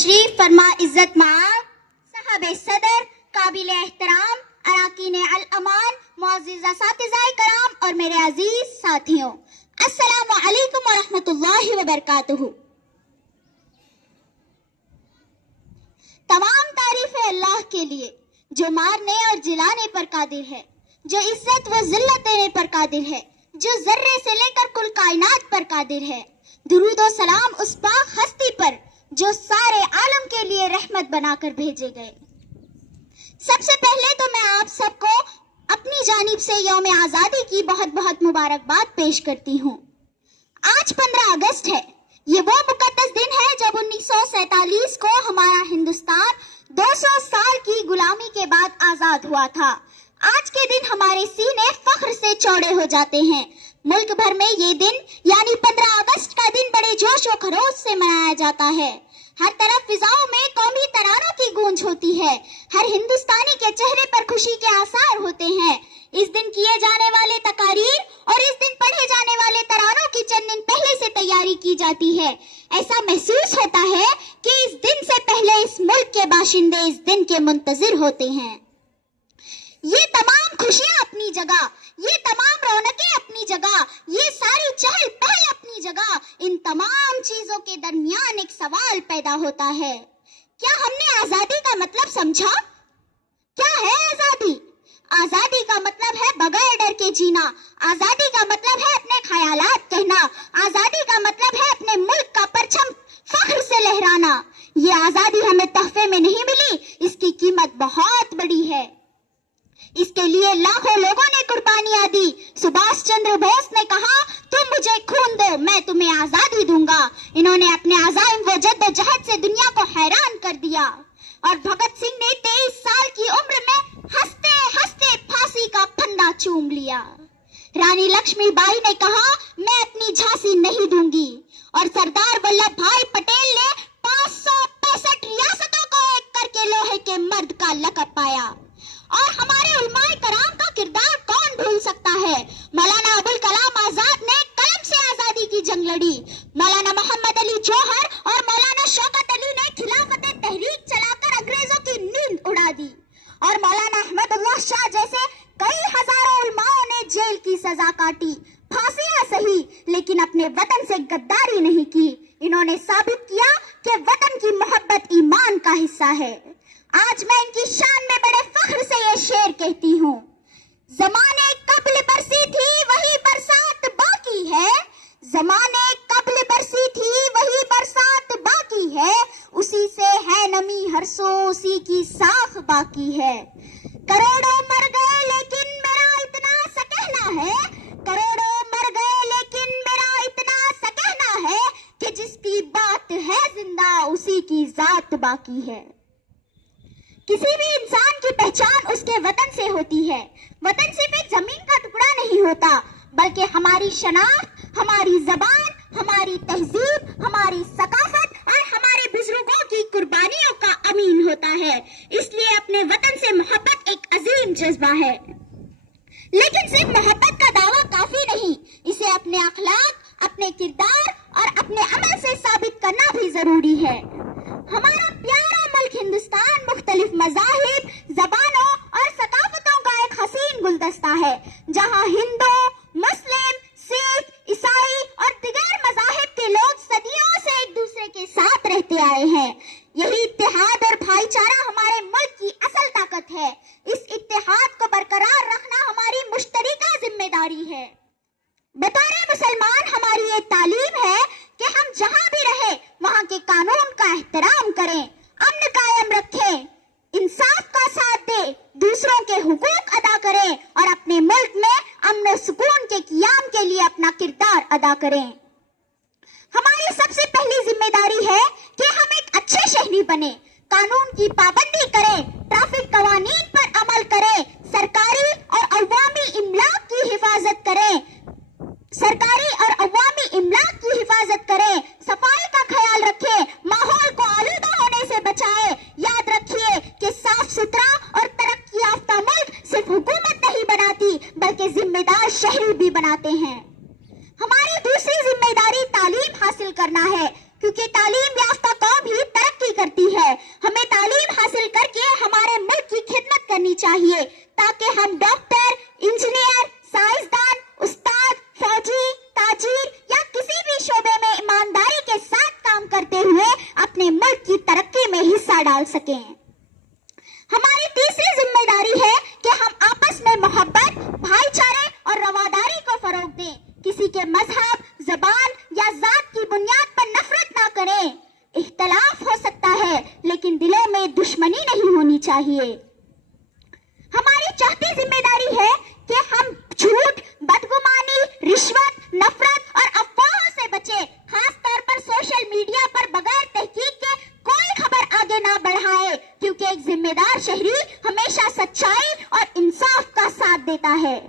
तशरीफ फरमा इज्जत माब साहब सदर काबिल एहतराम अराकीन अल अमान मुअज़्ज़िज़ असातिज़ाए कराम और मेरे अजीज साथियों, अस्सलामु अलैकुम व रहमतुल्लाहि व बरकातुहू। तमाम तारीफें अल्लाह के लिए जो मारने और जिलाने पर कादिर है, जो इज्जत व जिल्लत देने पर कादिर है, जो जर्रे से लेकर कुल कायनात पर कादिर है। दुरूद और सलाम उस पाक हस्ती पर जो सारे आलम के लिए रहमत बनाकर भेजे गए। सबसे पहले तो मैं आप सबको अपनी जानिब से यौम आज़ादी की बहुत बहुत मुबारकबाद पेश करती हूँ। आज 15 अगस्त है। ये वो मुकद्दस दिन है जब 1947 को हमारा हिंदुस्तान 200 साल की गुलामी के बाद आजाद हुआ था। आज के दिन हमारे सीने फख्र से चौड़े हो जाते हैं। मुल्क भर में ये दिन यानी 15 अगस्त का दिन बड़े जोश व खरोश से मनाया जाता है। हर तरफ फिजाओं में कौमी तरानों की गूंज होती है। हर हिंदुस्तानी के चेहरे पर खुशी के आसार होते हैं। इस दिन किए जाने वाले तकारीर और इस दिन पढ़े जाने वाले तरानों की चंद दिन पहले से तैयारी की जाती है। ऐसा महसूस होता है कि इस दिन से पहले इस मुल्क के बाशिंदे इस दिन के मुंतजिर होते हैं। ये तमाम खुशियां अपनी जगह, ये तमाम रौनकें अपनी जगह, ये सारी चहल पहल अपनी जगह, इन तमाम चीजों के दरमियान एक सवाल पैदा होता है, क्या हमने आजादी का मतलब समझा? क्या है आजादी? आजादी का मतलब है बगैर डर के जीना। आजादी का मतलब है अपने ख्यालात कहना। आजादी का मतलब है अपने मुल्क का परचम फख्र से लहराना। ये आजादी हमें तोहफे में नहीं मिली, इसकी कीमत बहुत बड़ी है। इसके लिए लाखों लोगों ने कुर्बानियां दी। सुभाष चंद्र बोस ने कहा, तुम मुझे खून दो, मैं तुम्हें आजादी दूंगा। इन्होंने अपने अज़ाइम व जद्दोजहद से दुनिया को हैरान कर दिया। और भगत सिंह ने 23 साल की उम्र में हंसते हंसते फांसी का फंदा चूम लिया। रानी लक्ष्मीबाई ने कहा, मैं अपनी झांसी नहीं दूंगी। और सरदार वल्लभ भाई पटेल ने 565 रियासतों को एक करके लोहे के मर्द का लक़ब पाया। और हमारे उलमाए कराम का किरदार कौन भूल सकता है। मौलाना अबुल कलाम आजाद ने कलम से आजादी की जंग लड़ी। मौलाना मोहम्मद अली जौहर और मौलाना शौकत अली ने खिलाफत तहरीक चलाकर अंग्रेजों की नींद उड़ा दी। और मौलाना अहमदुल्लाह शाह जैसे कई हजारों उलमाओं ने जेल की सजा काटी, फांसियां सही, लेकिन अपने वतन से गद्दारी नहीं की। इन्होंने साबित किया कि वतन की मोहब्बत ईमान का हिस्सा है। आज मैं इनकी शान में बड़े फख्र से ये शेर कहती हूँ, ज़माने कब्ल बरसी थी वही बरसात बाकी है। ज़माने कब्ल बरसी थी वही बरसात बाकी है। उसी से है नमी हर सो उसी की साख बाकी है। करोड़ों मर गए लेकिन मेरा इतना सा कहना है। करोड़ों मर गए लेकिन मेरा इतना सा कहना है कि जिसकी बात है जिंदा उसी की जात बाकी है। किसी भी इंसान की पहचान उसके वतन से होती है। वतन सिर्फ एक जमीन का टुकड़ा नहीं होता, बल्कि हमारी शनाख्त, हमारी जबान, हमारी तहजीब, हमारी सकाफत और हमारे बुजुर्गों की कुर्बानियों का अमीन होता है। इसलिए अपने वतन से मोहब्बत एक अजीम जज्बा है। लेकिन सिर्फ मोहब्बत का दावा काफी नहीं, इसे अपने अखलाक, अपने किरदार और अपने अमल से साबित करना भी जरूरी है। हमारा प्यारा मुल्क हिंदुस्तान मुख्तलिफ मज़ाहिब, ज़बानों और सकाफतों का एक हसीन गुलदस्ता है, जहाँ हिंदू, मुस्लिम, सिख, ईसाई और दिगर मज़ाहिब के लोग सदियों से एक दूसरे के साथ रहते आए हैं। यही इत्तेहाद और भाईचारा हमारे मुल्क की असल ताकत है। इस इत्तेहाद को बरकरार रखना हमारी मुश्तरका जिम्मेदारी है। बतौर मुसलमान हमारी ये तालीम है कि हम जहाँ भी रहे वहाँ के कानून का एहतराम करें, अमन कायम रखें, इंसाफ का साथ दें, दूसरों के हुकूक अदा करें और अपने मुल्क में अमन सुकून के क़याम के लिए अपना किरदार अदा करें। हमारी सबसे पहली जिम्मेदारी है कि हम एक अच्छे शहरी बने, कानून की पाबंदी करें, ट्रैफिक कवानीन पर अमल करें, सरकारी और अवामी इमलाक की हिफाजत करें, सफाई का ख्याल रखें, माहौल को आलूदा होने से बचाएं। याद रखिए कि साफ सुथरा और तरक्की याफ्ता मुल्क सिर्फ हुकूमत नहीं बनाती बल्कि जिम्मेदार शहरी भी बनाते हैं। हमारी दूसरी जिम्मेदारी तालीम हासिल करना है, क्योंकि तालीम याफ्ता कौम ही तरक्की करती نہ ڈال سکیں۔ ہماری تیسری ذمہ داری ہے کہ ہم آپس میں محبت، بھائی چارے اور رواداری کو فروغ دیں۔ کسی کے مذہب، زبان یا ذات کی بنیاد پر نفرت نہ کریں۔ اختلاف ہو سکتا ہے لیکن دلوں میں دشمنی نہیں ہونی چاہیے۔ ہماری چوتھی ذمہ داری ہے کہ ہم جھوٹ، بدگمانی، رشوت، نفرت اور افواہوں سے بچیں۔ خاص طور پر سوشل میڈیا پر بغیر تحقیق کے کوئی خبر آگے نہ بڑھائے، کیونکہ ایک ذمہ دار شہری ہمیشہ سچائی اور انصاف کا ساتھ دیتا ہے۔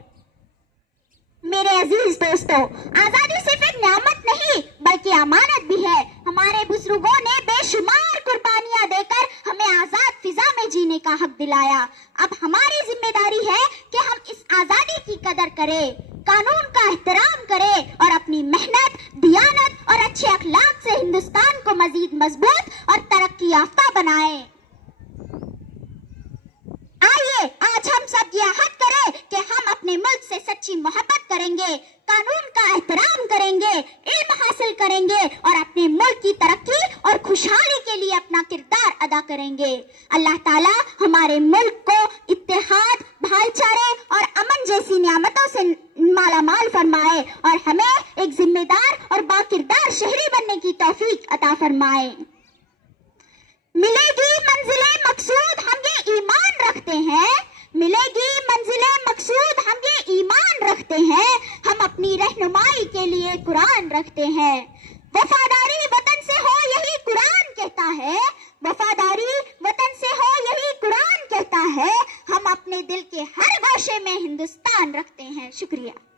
میرے عزیز دوستو، آزادی صرف ایک نعمت نہیں بلکہ امانت بھی ہے۔ ہمارے بزرگوں نے بے شمار قربانیاں دے کر ہمیں آزاد فضا میں جینے کا حق دلایا۔ اب ہماری ذمہ داری ہے کہ ہم اس آزادی کی قدر کریں، قانون کا احترام کریں اور اپنی محنت، دیانت اور اچھے اخلاق سے ہندوستان کو مزید مضبوط اور ترقی یافتہ بنائیں۔ آئیے آج ہم سب یہ عہد کریں کہ ہم اپنے ملک سے سچی محبت کریں گے، قانون کا احترام کریں گے، علم حاصل کریں گے اور اپنے ملک کی ترقی اور خوشحالی کے لیے اپنا کردار ادا کریں گے۔ اللہ تعالیٰ ہمارے ملک کو اتحاد، بھائی چارے اور امن جیسی نعمتوں سے مالا مال فرمائے اور ہمیں ایک ذمہ دار اور باکردار شہری بننے کی توفیق عطا فرمائے۔ ملے گی منزل مقصود ہم یہ ایمان رکھتے ہیں، ملے گی منزل مقصود ہم یہ ایمان رکھتے ہیں، ہم اپنی رہنمائی کے لیے قرآن رکھتے ہیں۔ وفاداری وطن سے ہو یہی قرآن کہتا ہے، وفاداری وطن سے ہو یہی قرآن کہتا ہے، ہم اپنے دل کے ہر گوشے میں ہندوستان رکھتے ہیں۔ شکریہ۔